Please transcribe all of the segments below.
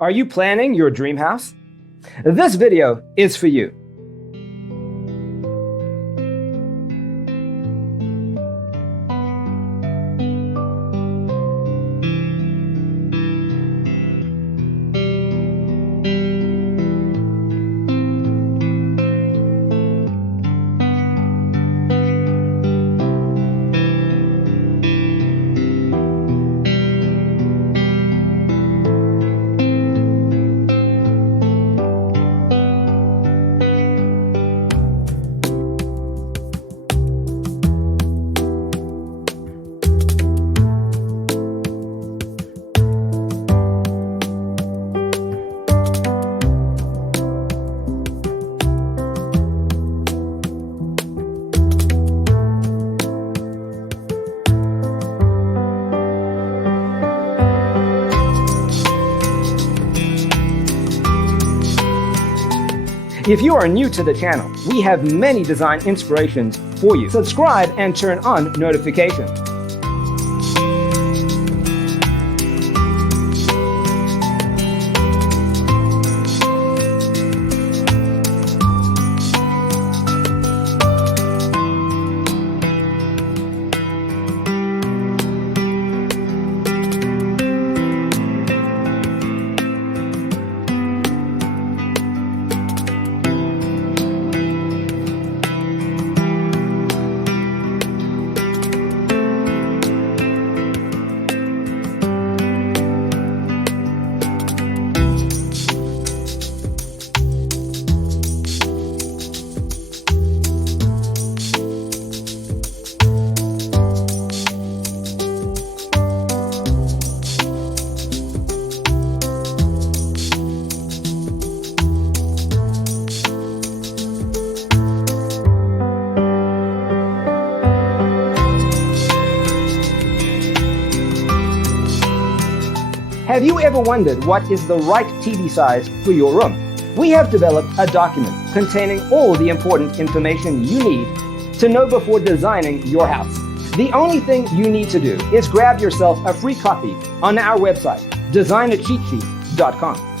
Are you planning your dream house? This video is for you. If you are new to the channel, we have many design inspirations for you. Subscribe and turn on notifications. Have you ever wondered what is the right TV size for your room? We have developed a document containing all the important information you need to know before designing your house. The only thing you need to do is grab yourself a free copy on our website, designercheatsheet.com.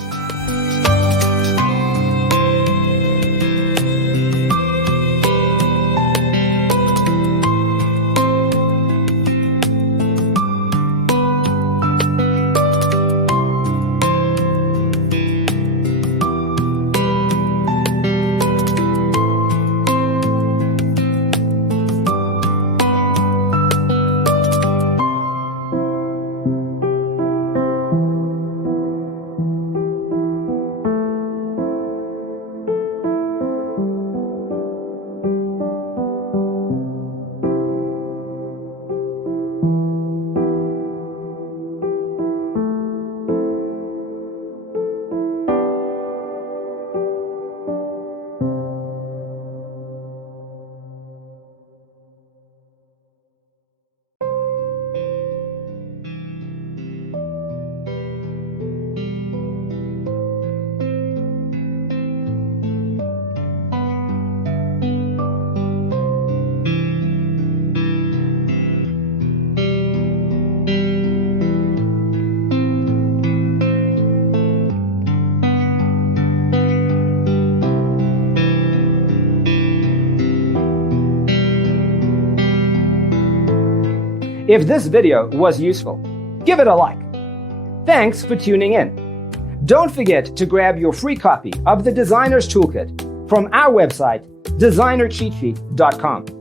If this video was useful, give it a like. Thanks for tuning in. Don't forget to grab your free copy of the Designer's Toolkit from our website, designercheatsheet.com.